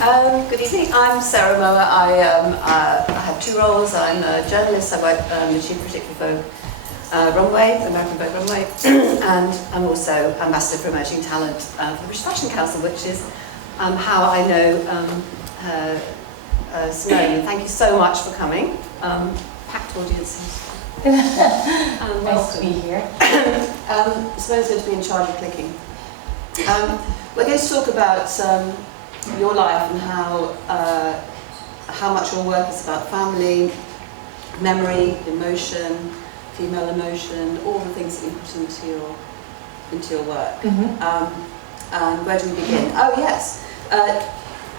Good evening, I'm Sarah Mower. I have two roles. I'm a journalist, I work the chief critic for Vogue Runway, the American Vogue Runway, and I'm also ambassador for emerging talent for the British Fashion Council, which is how I know Simone. Thank you so much for coming. Packed audience. Nice to be here. Simone's going to be in charge of clicking. We're going to talk about your life and how much your work is about family, memory, emotion, female emotion, all the things that you put into your work. Mm-hmm. And where do we begin? Oh yes,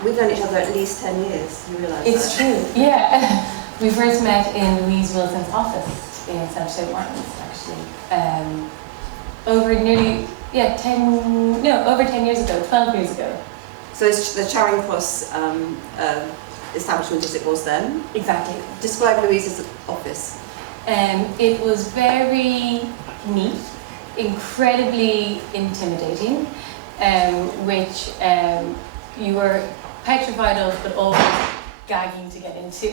we've known each other at least 10 years. You realise that? It's true. Yeah, we first met in Louise Wilson's office in South St. Martin's, actually. Over 10 years ago, 12 years ago. So it's the Charing Cross establishment as it was then? Exactly. Describe Louise's office. It was very neat, incredibly intimidating, which you were petrified of but always gagging to get into,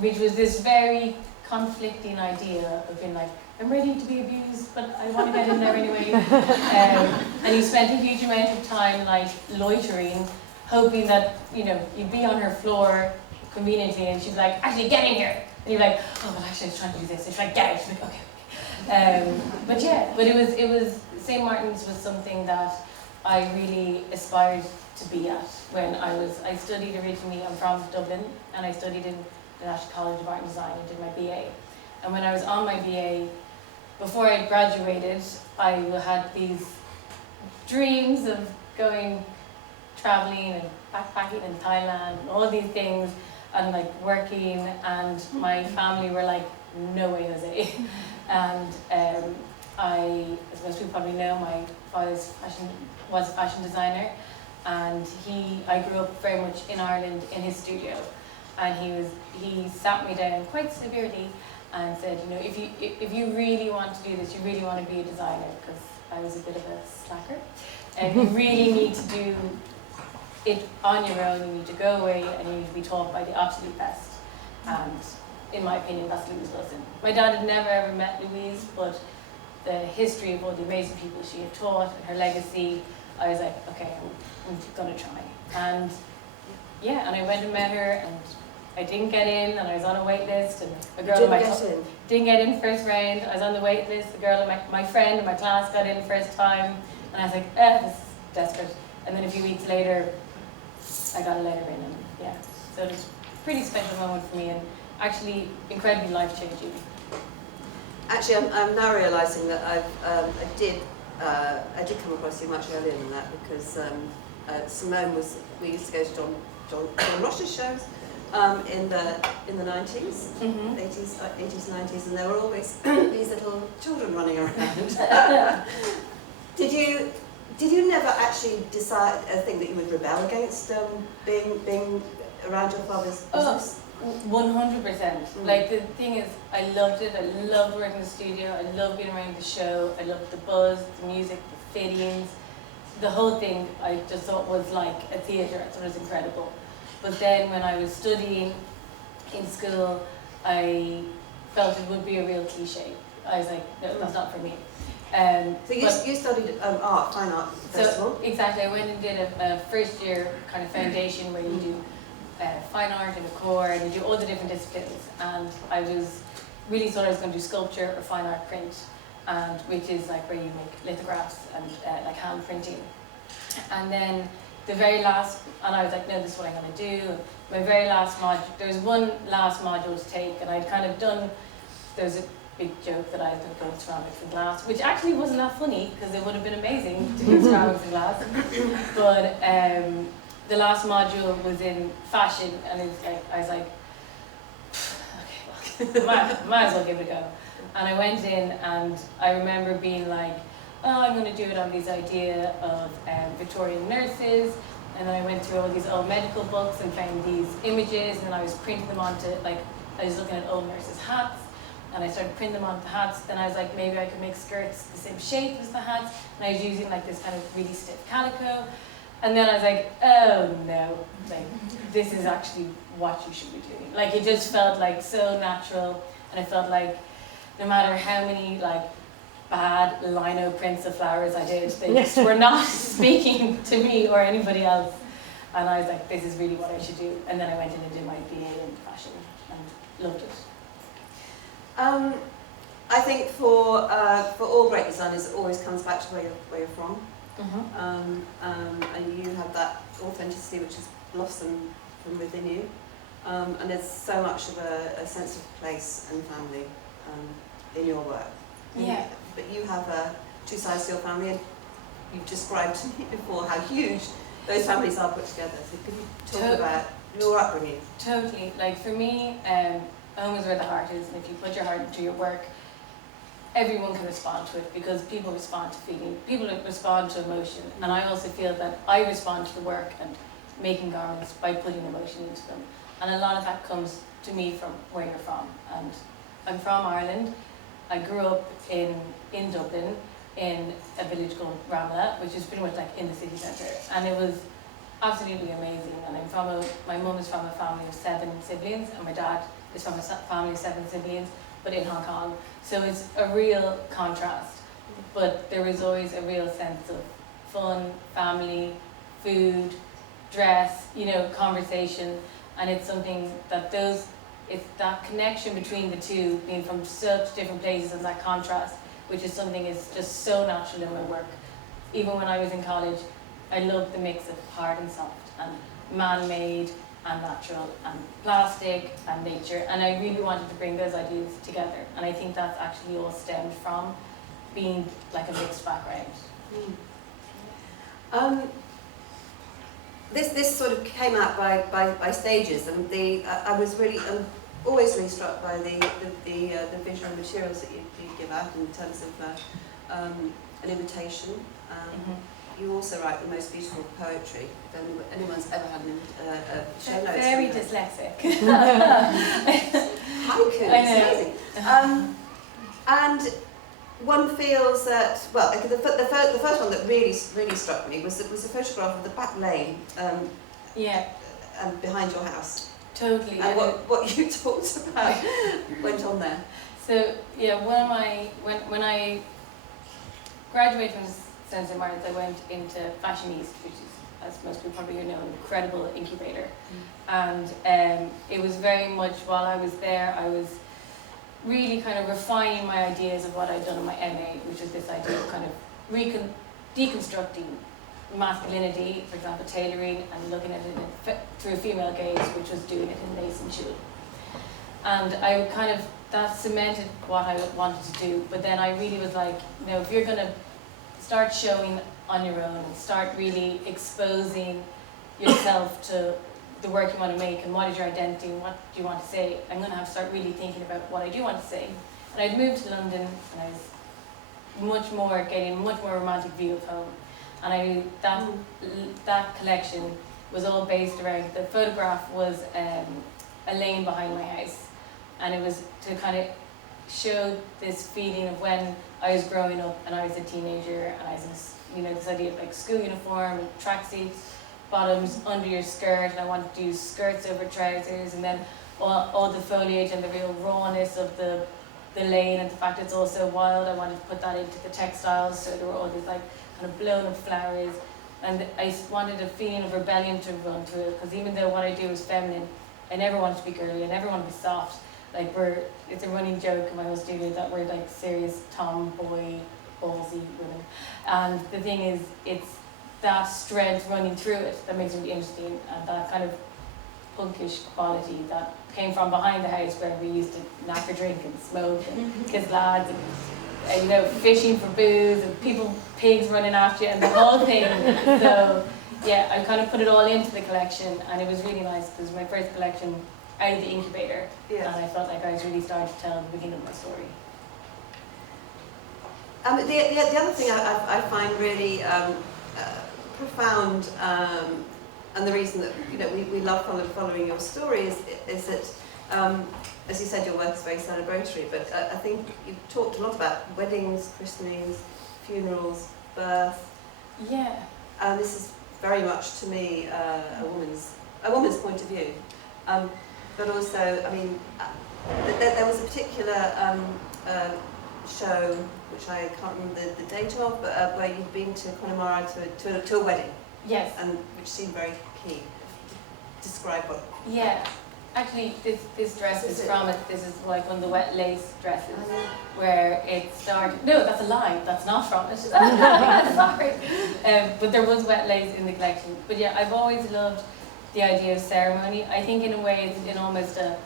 which was this very conflicting idea of being like, I'm ready to be abused, but I want to get in there anyway. And you spent a huge amount of time like loitering, hoping that you'd be on her floor conveniently, and she'd be like, actually get in here. And you're like, oh well, actually I was trying to do this. And she's like, get it. She's like, okay. But it was St. Martin's was something that I really aspired to be at when I studied originally. I'm from Dublin, and I studied in the National College of Art and Design and did my BA. And when I was on my BA, before I graduated, I had these dreams of going traveling and backpacking in Thailand and all these things and like working, and my family were like, no way, Jose. And as most people probably know, my father was a fashion designer, and I grew up very much in Ireland in his studio, and he sat me down quite severely and said, if you really want to do this, you really want to be a designer, because I was a bit of a slacker, and you really need to do it on your own. You need to go away and you need to be taught by the absolute best. And in my opinion, that's Louise Wilson. My dad had never ever met Louise, but the history of all the amazing people she had taught and her legacy, I was like, okay, I'm gonna try. And yeah, and I went and met her, and I didn't get in, and I was on a wait list, and a girl didn't get in first round. I was on the wait list. The girl in my friend in my class got in first time, and I was like, this is desperate. And then a few weeks later, I got a letter in, and yeah, so it was a pretty special moment for me, and actually incredibly life-changing. Actually, I'm now realising that I did come across you much earlier than that, because Simone we used to go to John Rocha's shows in the 90s, Mm-hmm. 80s, 90s, and there were always these little children running around. Did you never actually think that you would rebel against being around your father's business? 100%. Like, the thing is, I loved it. I loved working in the studio. I loved being around the show. I loved the buzz, the music, the fittings. The whole thing I just thought was like a theatre. I thought it was incredible. But then when I was studying in school, I felt it would be a real cliche. I was like, no, that's not for me. So you studied fine art festival? So exactly, I went and did a first year kind of foundation where you do fine art and decor, and you do all the different disciplines. And I was really thought I was going to do sculpture or fine art print, and which is like where you make lithographs and like hand printing. And then the very last, and I was like, no, this is what I'm going to do. My very last module, there was one last module to take, and I'd kind of done, there was a big joke that I had done ceramics and glass, which actually wasn't that funny, because it would have been amazing to do ceramics and glass. But the last module was in fashion, and I was like, okay, well, might as well give it a go. And I went in, and I remember being like, oh, I'm going to do it on this idea of Victorian nurses. And then I went through all these old medical books and found these images, and then I was printing them onto, like, I was looking at old nurses' hats, and I started printing them onto the hats. Then I was like, maybe I could make skirts the same shape as the hats, and I was using like this kind of really stiff calico. And then I was like, oh no, like this is actually what you should be doing. Like it just felt like so natural, and it felt like no matter how many like bad lino prints of flowers I did, they just were not speaking to me or anybody else. And I was like, this is really what I should do. And then I went in and did my BA in fashion and loved it. I think for all great designers, it always comes back to where you're from. And you have that authenticity which has blossomed from within you. And there's so much of a sense of place and family in your work. Yeah. But you have two sides to your family, and you've described to me before how huge those families are put together. So could you talk about your upbringing? Totally. Like for me, home is where the heart is, and if you put your heart into your work, everyone can respond to it, because people respond to feeling, people respond to emotion, and I also feel that I respond to the work and making garments by putting emotion into them, and a lot of that comes to me from where you're from. And I'm from Ireland. I grew up in Dublin in a village called Ramla, which is pretty much like in the city centre, and it was absolutely amazing. And my mum is from a family of 7 siblings, and my dad is from a family of 7 siblings, but in Hong Kong. So it's a real contrast, but there is always a real sense of fun, family, food, dress, conversation, and it's something that it's that connection between the two, being from such different places, and that contrast, which is something is just so natural in my work. Even when I was in college, I loved the mix of hard and soft, and man-made, and natural, and plastic, and nature, and I really wanted to bring those ideas together, and I think that's actually all stemmed from being like a mixed background. This sort of came out by stages, and I was really always really struck by the visual materials that you give out in terms of an invitation. You also write the most beautiful poetry, if anyone's ever had a show notes. Very dyslexic. Haiku, it's amazing. And one feels that, well, the first one that really struck me was a photograph of the back lane behind your house. Totally. And what you talked about went on there. So yeah, when I graduated from St. Martin's, I went into Fashion East, which is, as most people probably know, an incredible incubator. And it was very much, while I was there, I was really kind of refining my ideas of what I'd done in my MA, which was this idea of kind of deconstructing masculinity, for example, tailoring, and looking at it through a female gaze, which was doing it in lace and tulle. And that cemented what I wanted to do. But then I really was like, if you're going to start showing on your own and start really exposing yourself to the work you want to make, and what is your identity and what do you want to say, I'm going to have to start really thinking about what I do want to say. And I'd moved to London, and I was getting a much more romantic view of home. And I knew that collection was all based around, the photograph was a lane behind my house, and it was to kind of show this feeling of when I was growing up and I was a teenager, and I was in this idea of like school uniform and tracksuits, bottoms under your skirt, and I wanted to do skirts over trousers, and then all the foliage and the real rawness of the lane, and the fact it's also wild. I wanted to put that into the textiles, so there were all these like kind of blown up flowers, and I wanted a feeling of rebellion to run through it, because even though what I do is feminine, I never want to be girly, I never want to be soft. Like it's a running joke in my whole studio that we're like serious tomboy, ballsy women, and the thing is, it's that strength running through it that makes it really interesting, and that kind of punkish quality that came from behind the house, where we used to knack a drink and smoke and kiss lads and fishing for booze and pigs running after you and the whole thing. So yeah, I kind of put it all into the collection, and it was really nice because it was my first collection out of the incubator, and I felt like I was really starting to tell the beginning of my story. The other thing I find really profound, and the reason that we love following your story is that, as you said, your work is very celebratory. But I think you've talked a lot about weddings, christenings, funerals, birth. Yeah. This is very much to me a woman's point of view. But also, I mean, there was a particular show, which I can't remember the date of, but where you'd been to Connemara to a wedding. Yes. And which seemed very key. Describe what. Yeah. Actually, this dress is from it. This is like one of the wet lace dresses, where it started. No, that's a lie. That's not from it. Sorry. But there was wet lace in the collection. But yeah, I've always loved the idea of ceremony. I think in a way it's in almost a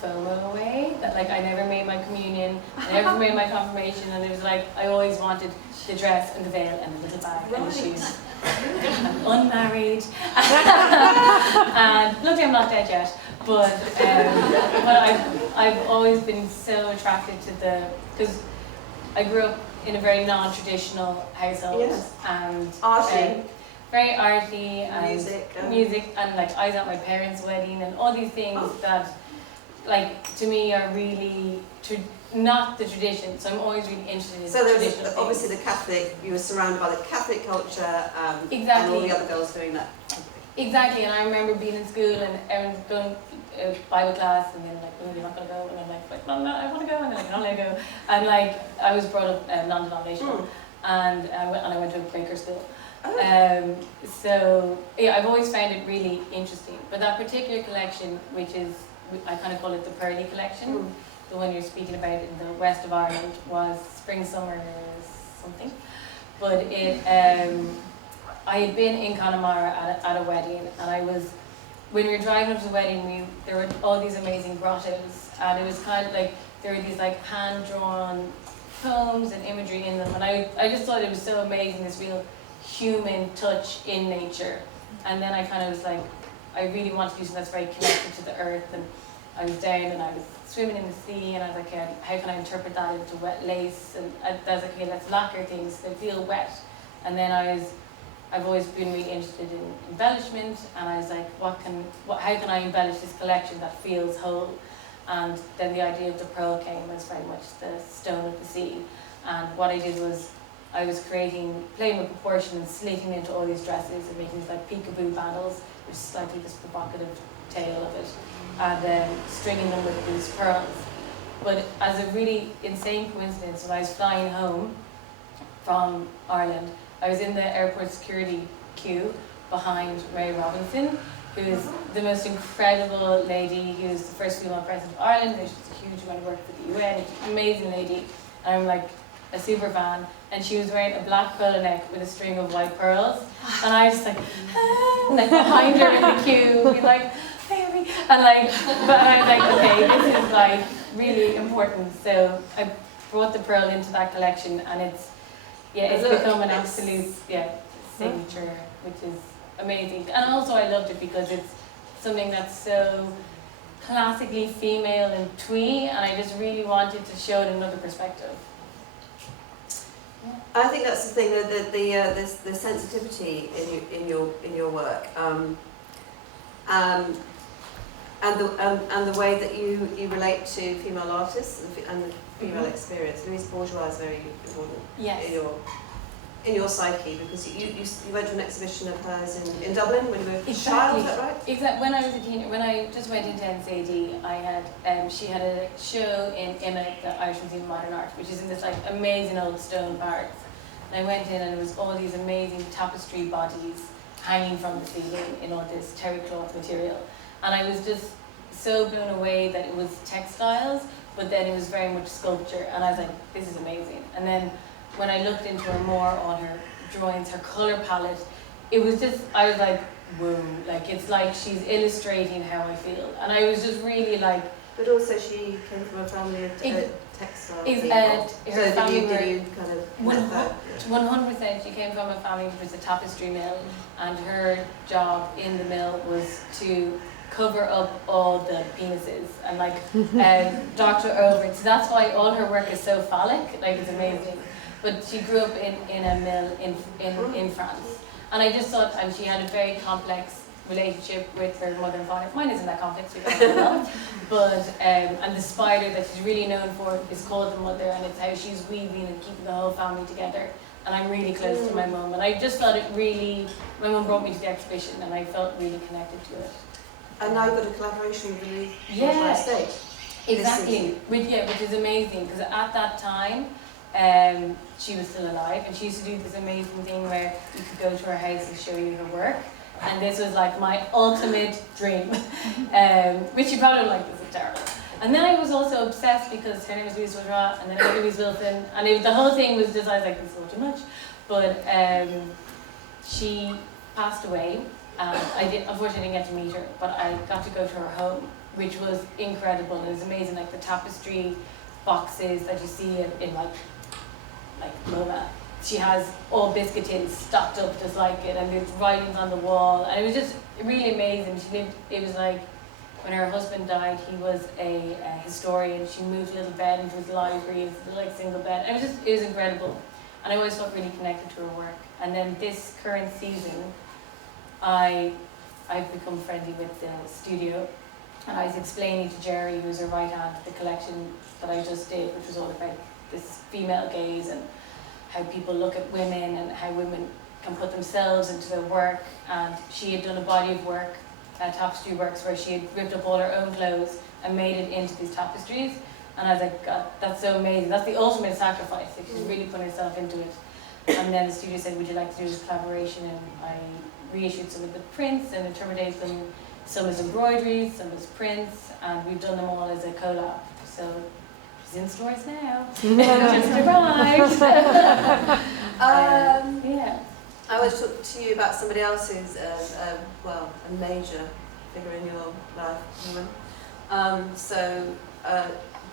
FOMO way, that like I never made my communion, I never made my confirmation, and it was like I always wanted the dress and the veil and the little bag and the shoes. I'm unmarried, and luckily I'm not dead yet. But I've always been so attracted to because I grew up in a very non-traditional household. Yes. And arty. Very arty and music and like I was at my parents' wedding and all these things that like to me are really not the tradition, so I'm always really interested in so traditional there's obviously the Catholic, you were surrounded by the Catholic culture exactly. And all the other girls doing that. Exactly, and I remember being in school and everyone's going Bible class and then like, oh, you're not going to go, and I'm like no, I want to go, and they're like, no, let go. And like, I was brought up non-denominational and I went to a Quaker school. So yeah, I've always found it really interesting. But that particular collection, which is, I kind of call it the Pearly collection, the one you're speaking about in the west of Ireland, was spring, summer, something. But it, I had been in Connemara at a wedding, and when we were driving up to the wedding, there were all these amazing grottos, and it was kind of like, there were these like hand-drawn poems and imagery in them, and I just thought it was so amazing, this real human touch in nature. And then I kind of was like, I really want to do something that's very connected to the earth, and I was down and I was swimming in the sea, and I was like, okay, how can I interpret that into wet lace? And I was like, okay, let's lacquer things that feel wet. And then I've always been really interested in embellishment, and I was like, how can I embellish this collection that feels whole? And then the idea of the pearl came as very much the stone of the sea. And what I did was, I was playing with proportion and slitting into all these dresses and making these like peekaboo bandles, which is slightly this provocative tail of it, and stringing them with these pearls. But as a really insane coincidence, when I was flying home from Ireland, I was in the airport security queue behind Mary Robinson, who is the most incredible lady, who is the first female president of Ireland. She's a huge amount of work for the UN, amazing lady. And I'm like a super fan. And she was wearing a black polo neck with a string of white pearls. And I was just like, like behind her in the queue, be like, Mary. And like, but I was like, okay, this is like really important. So I brought the pearl into that collection, and it's become an absolute signature, which is amazing. And also I loved it because it's something that's so classically female and twee, and I just really wanted to show it another perspective. I think that's the thing, the sensitivity in your work, and the way that you relate to female artists and the female experience. Louise Bourgeois is very important in your psyche, because you went to an exhibition of hers in Dublin when you were a child, is that right? Exactly. When I was a teenager, when I just went into NCAD, I had she had a show in IMA, the Irish Museum of Modern Art, which is in this like amazing old stone barracks. And I went in, and it was all these amazing tapestry bodies hanging from the ceiling in all this terry cloth material. And I was just so blown away that it was textiles, but then it was very much sculpture. And I was like, this is amazing. And then when I looked into her more on her drawings, her colour palette, it was just, I was like, whoa, like it's like she's illustrating how I feel. And I was just really like... But also she came from a family of textile people. Her family did you kind of... 100%. She came from a family which was a tapestry mill, and her job in the mill was to cover up all the penises and like doctor over it. So that's why all her work is so phallic, like it's amazing. But she grew up in a mill in France. And I just thought, and she had a very complex relationship with her mother and father. Mine isn't that complex, we don't know. But, and the spider that she's really known for is called the mother, and it's how she's weaving and keeping the whole family together. and I'm really close to my mum, and I just thought it really, my mum brought me to the exhibition and I felt really connected to it. And now you've got a collaboration with the Yeah. estate. Exactly, which is amazing, because at that time, she was still alive, and she used to do this amazing thing where you could go to her house and show you her work, and this was like my ultimate dream, which you probably like, this is terrible. And then I was also obsessed because her name was Louise Rocha, and then I Louise Wilson, and the whole thing was just, I was like, this is all too much. But she passed away, and unfortunately didn't get to meet her, but I got to go to her home, which was incredible. It was amazing, like the tapestry boxes that you see in like MoMA. She has all biscuit tins stocked up just like it, and there's writings on the wall, and it was just really amazing. It was like, when her husband died, he was a historian. She moved a little bed into his library, it was like single bed. It was incredible. And I always felt really connected to her work. And then this current season, I've become friendly with the studio. And I was explaining to Jerry, who's her right hand, the collection that I just did, which was all about this female gaze and how people look at women and how women can put themselves into their work. And she had done a body of work, tapestry works, where she had ripped up all her own clothes and made it into these tapestries. And I was like, God, that's so amazing. That's the ultimate sacrifice. Like, she's really put herself into it. And then the studio said, would you like to do this collaboration? And I reissued some of the prints and interpreted them, some as embroideries, some as prints, and we've done them all as a collab. So she's in stores now. Just arrived. Yeah. I want to talk to you about somebody else who's a major figure in your life, woman.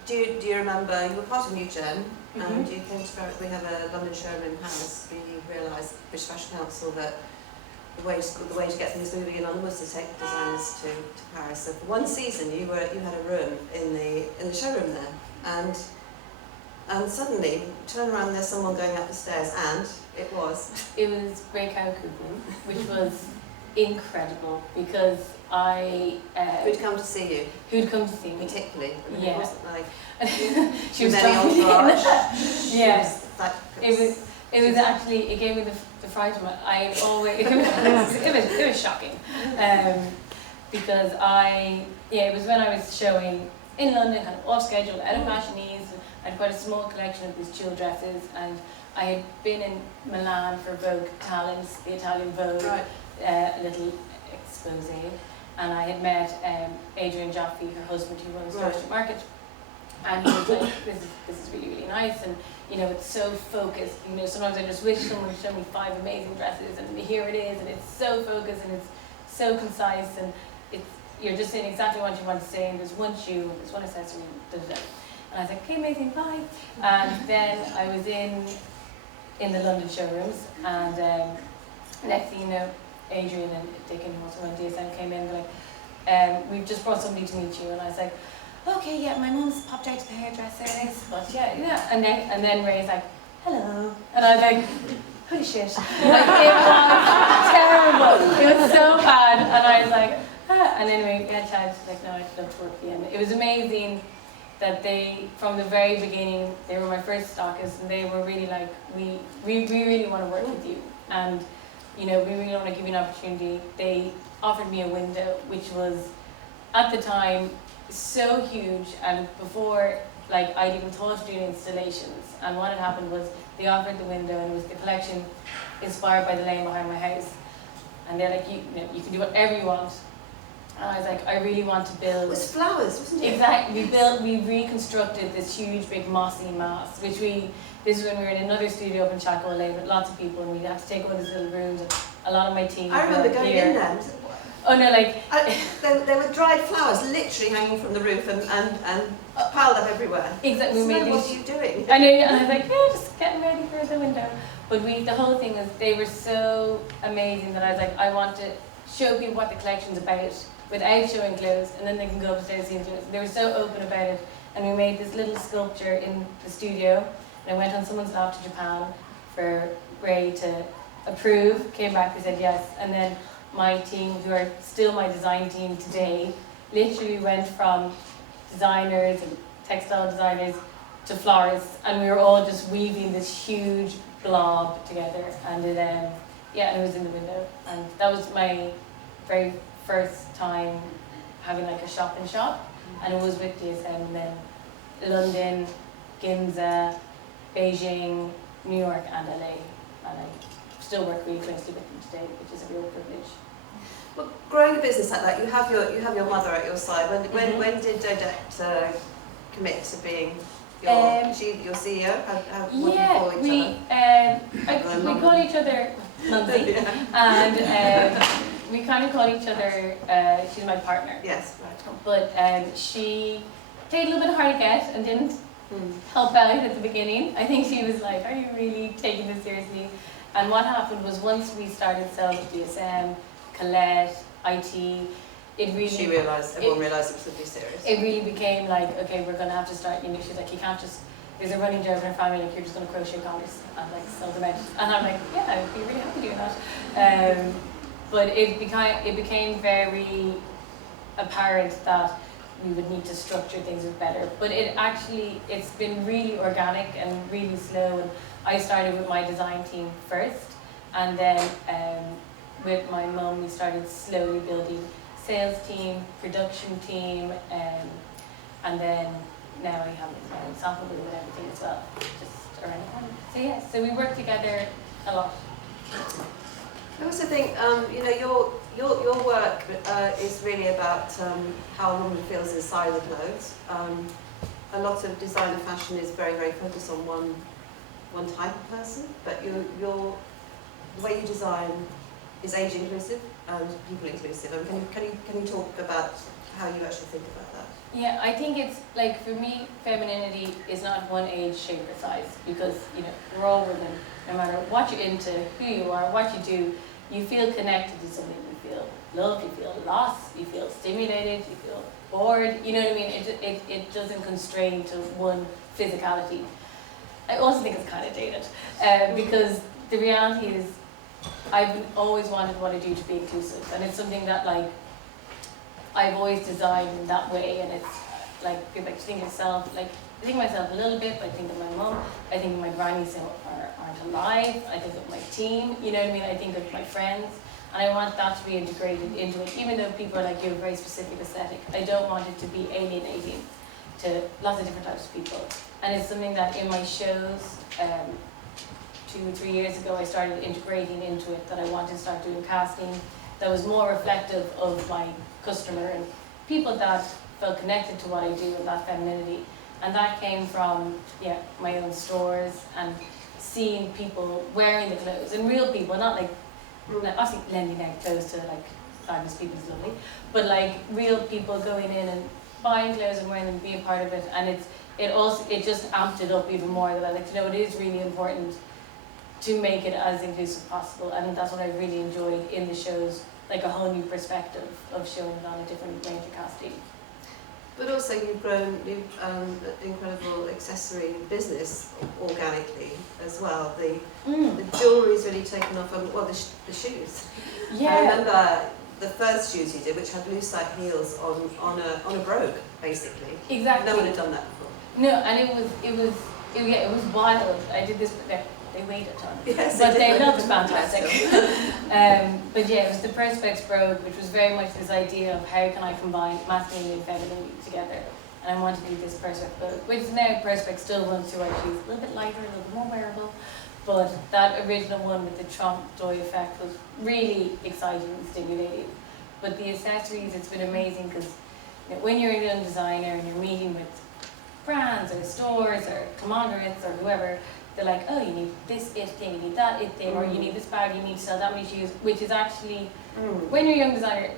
Do you remember, you were part of NEWGEN, and you came to, we have a London showroom in Paris. We realised, British Fashion Council, that the way to get things moving in London was to take designers to Paris. So for one season, you had a room in the showroom there, and suddenly turn around, there's someone going up the stairs, and it was Breakout Kirkwood, which was incredible, because who'd come to see you? Who'd come to see me? Particularly. I mean, Yeah. It wasn't like she was very entourage. Yeah. It was actually, it gave me the fright of it. It was shocking, because it was when I was showing in London, kind of off schedule, out of fashionees. I had quite a small collection of these tulle dresses, and I had been in Milan for Vogue Talents, the Italian Vogue, right. A little expose, and I had met Adrian Jaffe, her husband, who runs Fashion Market, and he was like, this is really, really nice, and it's so focused. Sometimes I just wish someone would show me 5 amazing dresses, and here it is, and it's so focused, and it's so concise, and you're just saying exactly what you want to say, and there's one shoe, there's one accessory, and I was like, okay, amazing, bye. And then I was in the London showrooms, and next thing you know, Adrian and Dick, who also run DSM, came in, and they're like, we've just brought somebody to meet you. And I was like, okay, yeah, my mum's popped out to the hairdressers, but yeah. And then Ray's like, hello. And I was like, holy shit. Like, it was terrible. It was so bad. And I was like, and anyway, we had chatted, like, no, I'd love to work with you. And it was amazing that they, from the very beginning, they were my first stockists, and they were really like, we really want to work with you. And we really want to give you an opportunity. They offered me a window, which was, at the time, so huge, and before, like, I'd even thought of doing installations. And what had happened was, they offered the window, and it was the collection inspired by the lane behind my house. And they're like, you can do whatever you want. And I was like, I really want to build. It was flowers, wasn't it? Exactly. We reconstructed this huge, big, mossy mass, which this is when we were in another studio up in Chacole with lots of people, and we had to take all these little rooms, and a lot of my team. I remember going in there. Oh no, like there were dried flowers literally hanging from the roof and piled up everywhere. Exactly. What are you doing? I know, and I was like, yeah, just getting ready for the window. But the whole thing was, they were so amazing that I was like, I want to show people what the collection's about without showing clothes, and then they can go upstairs and see it. They were so open about it, and we made this little sculpture in the studio, and I went on someone's lap to Japan for Ray to approve, came back, they said yes, and then my team, who are still my design team today, literally went from designers and textile designers to florists, and we were all just weaving this huge blob together, and it yeah, and it was in the window, and that was my very first time having like a shop in shop, and it was with DSM, and then London, Ginza, Beijing, New York, and LA, and I still work really closely with them today, which is a real privilege. Well, growing a business like that, you have your mother at your side. When did Odette commit to being your CEO? Yeah, we call each other Mumsy, and we kind of call each other. She's my partner. Yes, right. But she played a little bit hard to get and didn't help out at the beginning. I think she was like, "Are you really taking this seriously?" And what happened was once we started selling DSM, Colette, IT, it really... Everyone realised it was going to be serious. It really became like, okay, we're going to have to start, she's like, you can't just, there's a running joke in our family, like, you're just going to crochet collars and like sell them out. And I'm like, yeah, I'd be really happy doing that. But it became very apparent that we would need to structure things better. But it's been really organic and really slow. And I started with my design team first, and then with my mum, we started slowly building sales team, production team, and then now we have my own sample room and everything as well, just around the corner. So yeah, so we work together a lot. I also think your work is really about how a woman feels inside the clothes. A lot of designer fashion is very, very focused on one type of person, but the way you design is age inclusive and people inclusive. And can you talk about how you actually think about that? Yeah, I think it's like, for me, femininity is not one age, shape or size, because we're all women. No matter what you're into, who you are, what you do, you feel connected to something. You feel love, you feel lost, you feel stimulated, you feel bored. You know what I mean? It doesn't constrain to one physicality. I also think it's kind of dated, because the reality is I've always wanted what I do to be inclusive, and it's something that like I've always designed in that way. And it's like, people like to think of yourself, like I think of myself a little bit, but I think of my mum, I think of my grannies who aren't alive, I think of my team, you know what I mean? I think of my friends, and I want that to be integrated into it. Even though people are like, you have a very specific aesthetic, I don't want it to be alienating to lots of different types of people. And it's something that in my shows, 2 or 3 years ago, I started integrating into it, that I wanted to start doing casting that was more reflective of my customer and people that felt connected to what I do and that femininity. And that came from my own stores and seeing people wearing the clothes, and real people, not like obviously lending out clothes to like fabulous people is lovely, but like real people going in and buying clothes and wearing them, being a part of it. And it just amped it up even more, that I like to know it is really important to make it as inclusive as possible. And that's what I really enjoyed in the shows, like a whole new perspective of showing it on a different range of casting. But also you've grown an incredible accessory business organically as well. The jewellery's really taken off, and the shoes. Yeah. I remember the first shoes you did, which had loose side heels on a brogue, basically. Exactly. No one had done that before. No, and it was wild. I did this. They weighed a ton, yes, but they looked fantastic. But yeah, it was the Perspex brogue, which was very much this idea of how can I combine masculinity and femininity together. And I wanted to do this Perspex brogue, which now Perspex still runs through our shoes, a little bit lighter, a little bit more wearable. But that original one with the trompe d'oeil effect was really exciting and stimulating. But the accessories, it's been amazing, because when you're a young designer and you're meeting with brands or stores or commanderates or whoever, they're like, oh, you need this it thing, you need that it thing, or you need this bag, you need to sell that many shoes, which is actually, when you're a young designer,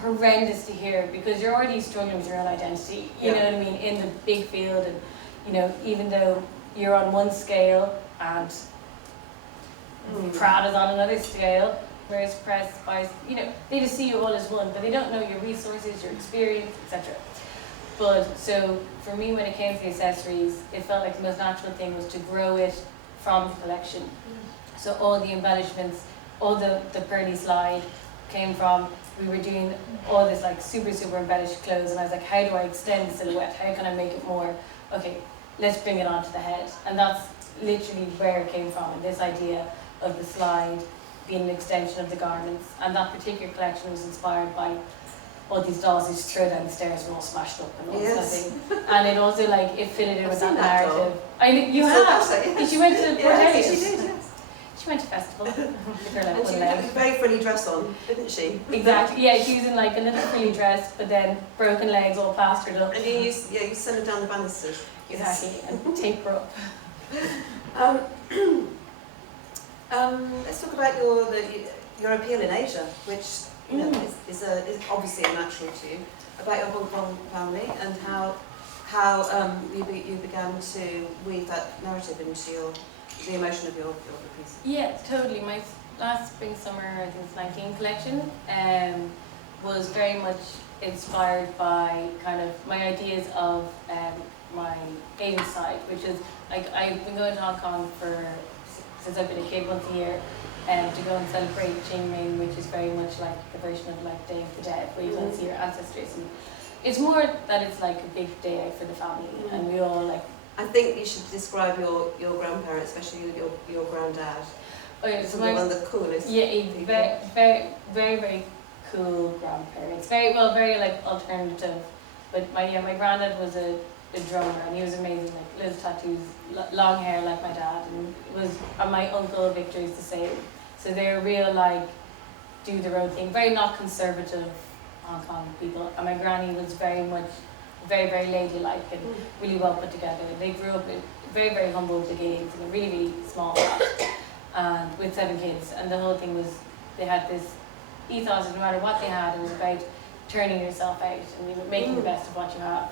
horrendous to hear, because you're already struggling with your own identity, you know what I mean, in the big field. And even though you're on one scale and Prada's on another scale, whereas press buys, they just see you all as one, but they don't know your resources, your experience, etc. But so for me, when it came to the accessories, it felt like the most natural thing was to grow it from the collection. So all the embellishments, all the pearly slide came from, we were doing all this like super embellished clothes, and I was like, how do I extend the silhouette? How can I make it more, okay, let's bring it onto the head. And that's literally where it came from, and this idea of the slide being an extension of the garments. And that particular collection was inspired by all these dolls you just throw down the stairs and all smashed up and all this kind of thing. And it also like it fitted in with that narrative. You have. She went to Yes, she did. Yes. She went to festival. And she had a very frilly dress on, didn't she? Exactly. Yeah, she was in like a little frilly dress, but then broken legs, all plastered up. And you send her down the banisters. Exactly, and tape her up. Let's talk about your appeal in Asia, which is obviously a natural to you. About your Hong Kong family and how you began to weave that narrative into the emotion of your piece. Yeah, totally. My last spring summer, I think it's 19 collection, was very much inspired by kind of my ideas of my Asian side, which is like I've been going to Hong Kong since I've been a kid once a year, to go and celebrate Qingming, which is very much like the version of like Day of the Dead, where you go and see your ancestors. And it's more that it's like a big day out for the family, and we all like. I think you should describe your grandparents, especially your granddad. Oh yeah, so one of the coolest. Yeah, very cool grandparents. Very like alternative. But my granddad was a drummer, and he was amazing. Like little tattoos, long hair like my dad, and my uncle Victor is the same. So they're real like do their own thing, very not conservative Hong Kong people. And my granny was very much very ladylike and really well put together. They grew up in very humble beginnings in a really small flat, and with 7 kids. And the whole thing was they had this ethos of no matter what they had, it was about turning yourself out and making the best of what you have.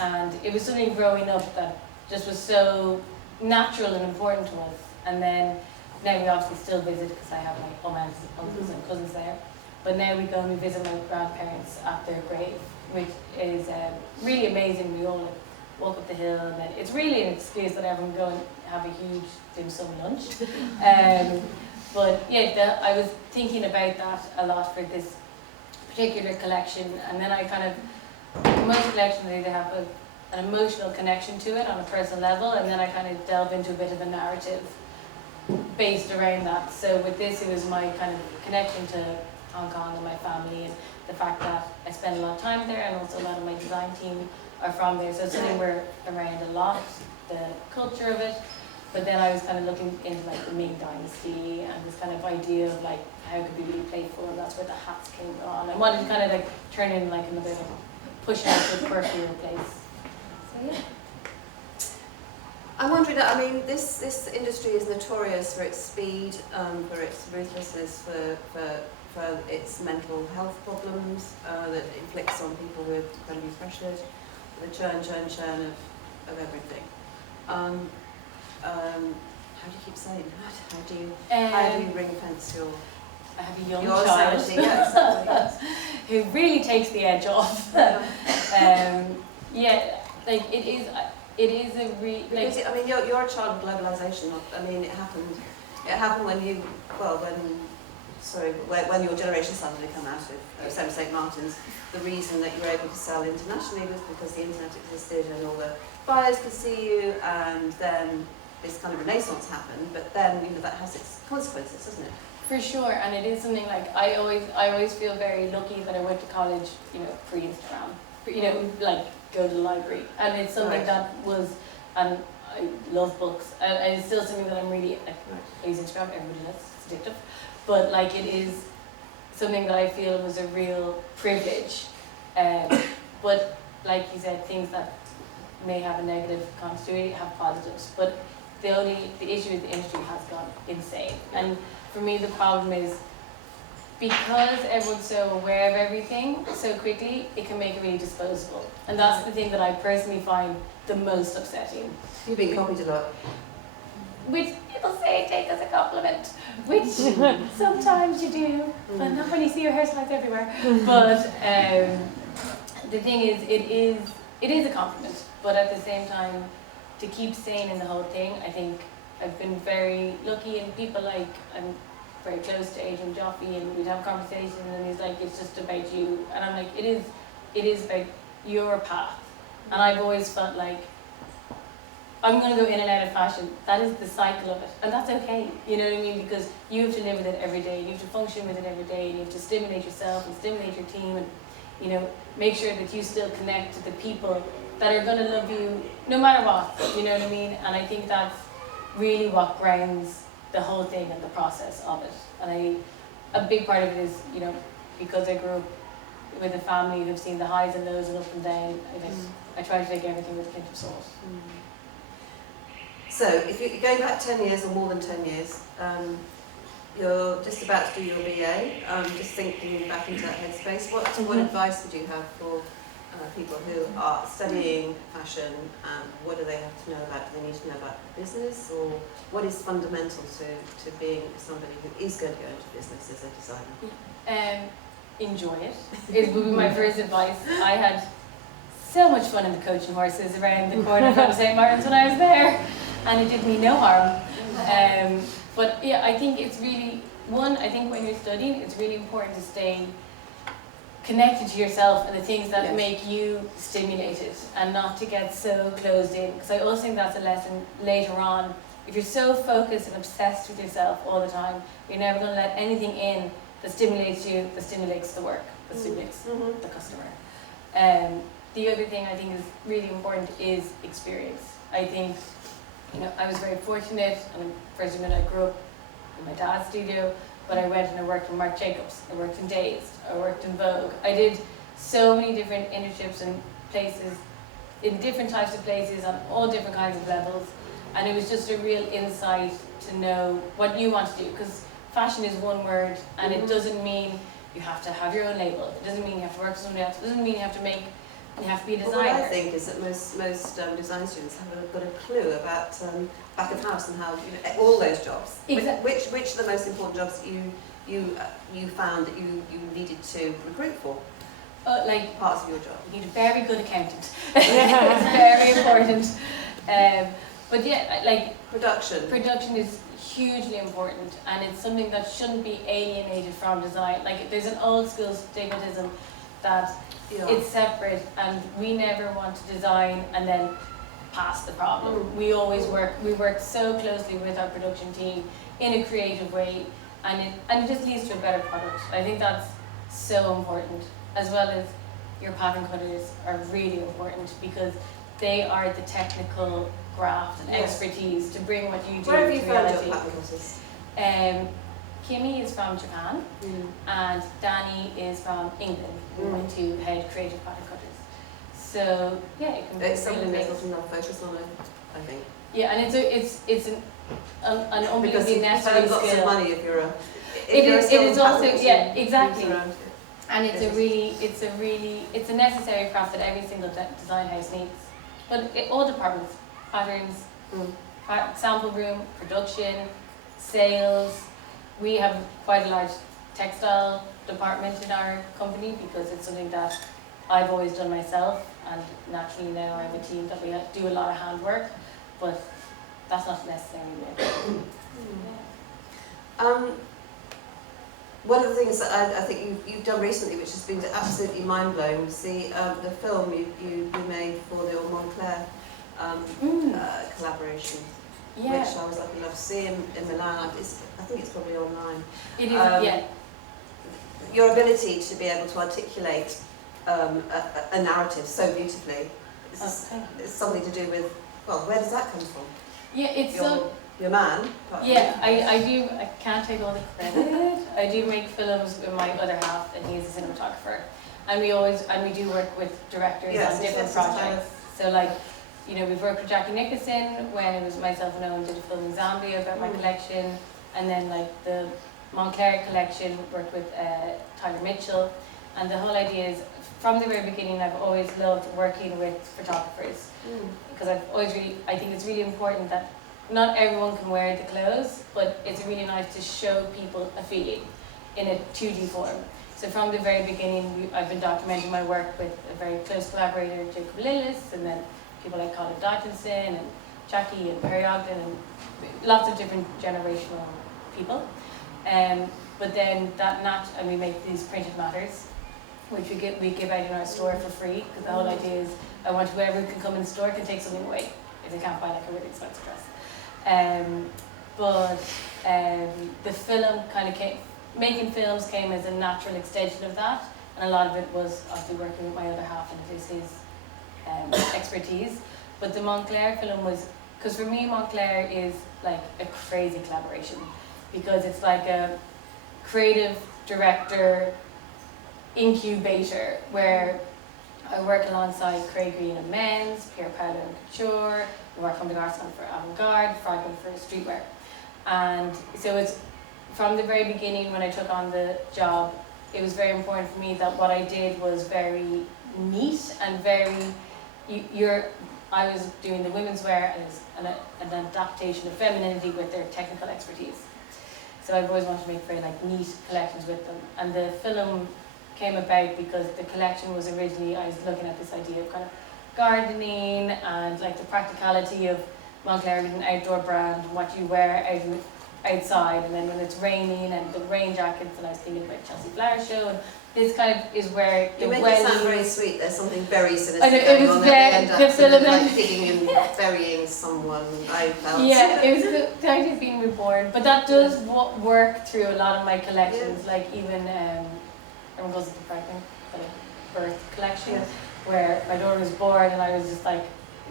And it was something growing up that just was so natural and important to us. And then now we obviously still visit because I have my aunts, uncles and cousins there. But now we go and we visit my grandparents at their grave, which is really amazing. We all like, walk up the hill, and then it's really an excuse that everyone go and have a huge dim sum lunch. But yeah, I was thinking about that a lot for this particular collection, and then I kind of, most collections they have an emotional connection to it on a personal level, and then I kind of delve into a bit of a narrative based around that. So with this, it was my kind of connection to Hong Kong and my family, and the fact that I spend a lot of time there, and also a lot of my design team are from there. So it's something we're around a lot, the culture of it. But then I was kind of looking into like the Ming Dynasty and this kind of idea of like how it could be really playful, and that's where the hats came on. I wanted to kind of like turn in like another push out to a quirkier place. So yeah. I'm wondering, I mean, this industry is notorious for its speed, for its ruthlessness, for its mental health problems that it inflicts on people who are incredibly pressured, the churn of everything. How do you keep saying that? How do you ring fence your? I have a young your child sanity, yes, who really takes the edge off. Yeah, like it is a like. I mean, you're a child of globalization. I mean, it happened. It happened when when your generation started to come out of St. Martin's. The reason that you were able to sell internationally was because the internet existed and all the buyers could see you, and then this kind of renaissance happened. But then that has its consequences, doesn't it? For sure, and it is something like I always feel very lucky that I went to college, pre-Instagram, like go to the library, and it's something that was, and I love books, and it's still something that I'm really like. I use Instagram, everybody does, it's addictive, but like it is something that I feel was a real privilege, but like you said, things that may have a negative connotation have positives, but the issue with the industry has gone insane. And for me, the problem is because everyone's so aware of everything so quickly, it can make it really disposable. And that's the thing that I personally find the most upsetting. You've been copied a lot. Which people say take as a compliment, which sometimes you do, but not when you see your hairstyles everywhere. But the thing is, it is a compliment, but at the same time, to keep sane in the whole thing, I think I've been very lucky, and people like, I'm very close to Adrian Joffe, and we'd have conversations, and he's like, it's just about you. And I'm like, it is about your path. And I've always felt like I'm going to go in and out of fashion. That is the cycle of it, and that's okay. You know what I mean? Because you have to live with it every day. You have to function with it every day, and you have to stimulate yourself and stimulate your team, and you know, make sure that you still connect to the people that are going to love you no matter what. You know what I mean? And I think that's really what grounds the whole thing and the process of it. And a big part of it is, you know, because I grew up with a family who've seen the highs and lows and up and down. I try to take everything with a pinch of salt. So, if you're going back 10 years or more than 10 years, you're just about to do your BA, just thinking back into that headspace, what advice would you have for people who are studying fashion? What do they have to know about? Do they need to know about business, or what is fundamental to being somebody who is going to go into business as a designer? Enjoy it. It would be my first advice. I had so much fun in the coaching horses around the corner from St. Martin's when I was there, and it did me no harm. But yeah, I think it's really, I think when you're studying, it's really important to stay connected to yourself and the things that make you stimulated, and not to get so closed in. Because I also think that's a lesson later on. If you're so focused and obsessed with yourself all the time, you're never going to let anything in that stimulates you, that stimulates the work, that stimulates the customer. The other thing I think is really important is experience. I think, you know, I was very fortunate, and first of all, I grew up in my dad's studio, but I went and I worked in Marc Jacobs, I worked in Dazed, I worked in Vogue. I did so many different internships and places, in different types of places, on all different kinds of levels, and it was just a real insight to know what you want to do, because fashion is one word, and it doesn't mean you have to have your own label, it doesn't mean you have to work for somebody else, it doesn't mean you have to be a designer. Well, what I think is that most design students haven't got a clue about back of house and how, you know, all those jobs. Exactly. Which are the most important jobs you found that you needed to recruit for? Like parts of your job. You need a very good accountant. It's very important. But yeah, like Production is hugely important, and it's something that shouldn't be alienated from design. Like, there's an old school stigmatism that it's separate, and we never want to design and then pass the problem. We always work so closely with our production team in a creative way, and it just leads to a better product. I think that's so important, as well as your pattern cutters are really important, because they are the technical graft and expertise to bring what you do to reality. Where have you found your pattern cutters? Kimi is from Japan, and Danny is from England. We went to head creative pattern cutters. So yeah, it can be it's really something big. there's often not focus on it, I think. Yeah, and it's an unbelievably because necessary you've lots skill. of money if you're a. It is also exactly. Around, and it's a necessary craft that every single design house needs. But all departments, patterns, sample room, production, sales. We have quite a large textile department in our company, because it's something that I've always done myself, and naturally now I have a team that we do a lot of handwork, but that's not necessarily one of the things that I think you've done recently, which has been absolutely mind-blowing, was the film you made for the Moncler collaboration, which I was lucky enough to see in Milan. I think it's probably online. It is, Your ability to be able to articulate a narrative so beautifully is something to do with, well, where does that come from? Yeah, it's your man. I can't take all the credit. I do make films with my other half, and he's a cinematographer. And we do work with directors on different projects. So like, you know, we've worked with Jackie Nicholson when it was myself and Owen did a film in Zambia about my collection, and then like the Moncler collection worked with Tyler Mitchell. And the whole idea is, from the very beginning, I've always loved working with photographers, because I think it's really important that not everyone can wear the clothes, but it's really nice to show people a feeling in a 2D form. So from the very beginning, I've been documenting my work with a very close collaborator, Jacob Lillis, and then people like Colin Dodginson and Jackie and Perry Ogden, and lots of different generational people. But then and we make these printed matters, which we give out in our store for free, because the whole idea is I want whoever can come in the store can take something away. If because I can't buy like a really expensive dress. But the film kind of came, making films came as a natural extension of that, and a lot of it was obviously working with my other half, and it is his expertise. But the Moncler film was, because for me Moncler is like a crazy collaboration, because it's like a creative director incubator where I work alongside Craig Green and Men's, Pilotto and Couture, we work on the Garçon for avant-garde, Fragment for streetwear. And so it's from the very beginning when I took on the job, it was very important for me that what I did was very neat and very, I was doing the women's wear as an adaptation of femininity with their technical expertise. So I've always wanted to make very like neat collections with them. And the film came about because the collection was originally, I was looking at this idea of kind of gardening and like the practicality of Moncler being an outdoor brand, what you wear outside, and then when it's raining and the rain jackets, and I was thinking about Chelsea Flower Show, and this kind of is where the You make it sound very sweet. There's something very sinister I know, going it was on very, at the the end film up like digging and burying someone, I felt. Yeah, it was the idea of being reborn, but that does work through a lot of my collections, like even everyone goes into pregnant, the birth collection, where my daughter was born and I was just like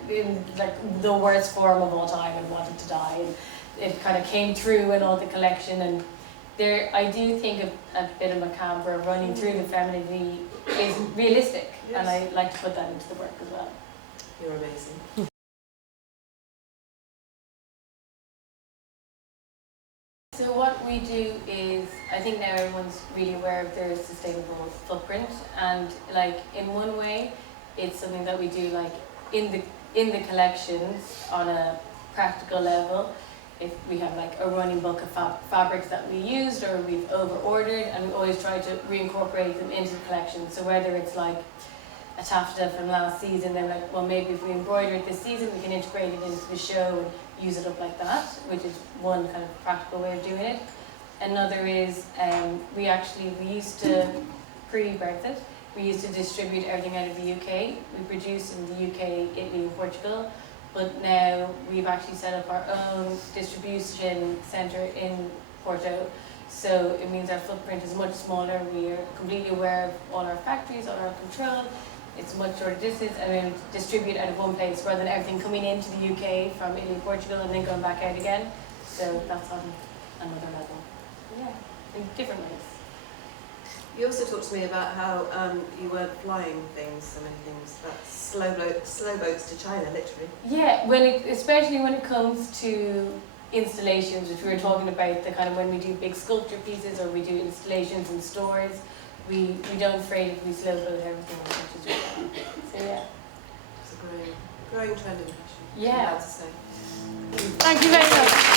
in like the worst form of all time and wanted to die, and it kind of came through in all the collection. And there, I do think a bit of macabre running through the femininity is realistic, and I like to put that into the work as well. You're amazing. So what we do is, I think now everyone's really aware of their sustainable footprint, and like in one way, it's something that we do like in the collections on a practical level. If we have like a running book of fabrics that we used or we've over-ordered, and we always try to reincorporate them into the collection. So whether it's like a taffeta from last season, then like, well, maybe if we embroider it this season, we can integrate it into the show and use it up like that, which is one kind of practical way of doing it. Another is we used to, pre-Brexit, we used to distribute everything out of the UK. We produce in the UK, Italy and Portugal, but now we've actually set up our own distribution centre in Porto. So it means our footprint is much smaller. We are completely aware of all our factories, all our control. It's much shorter distance, and then distribute out of one place rather than everything coming into the UK from Italy and Portugal and then going back out again. So that's on another level. Yeah, in different ways. You also talked to me about how you weren't flying things, so many things, but slow boats to China, literally. Yeah, especially when it comes to installations, which we were talking about, the kind of when we do big sculpture pieces or we do installations in stores, we don't afraid if we slow boat everything as much as we can. So yeah. It's a growing trend in fashion. Yeah. I'm proud to say. Thank you very much.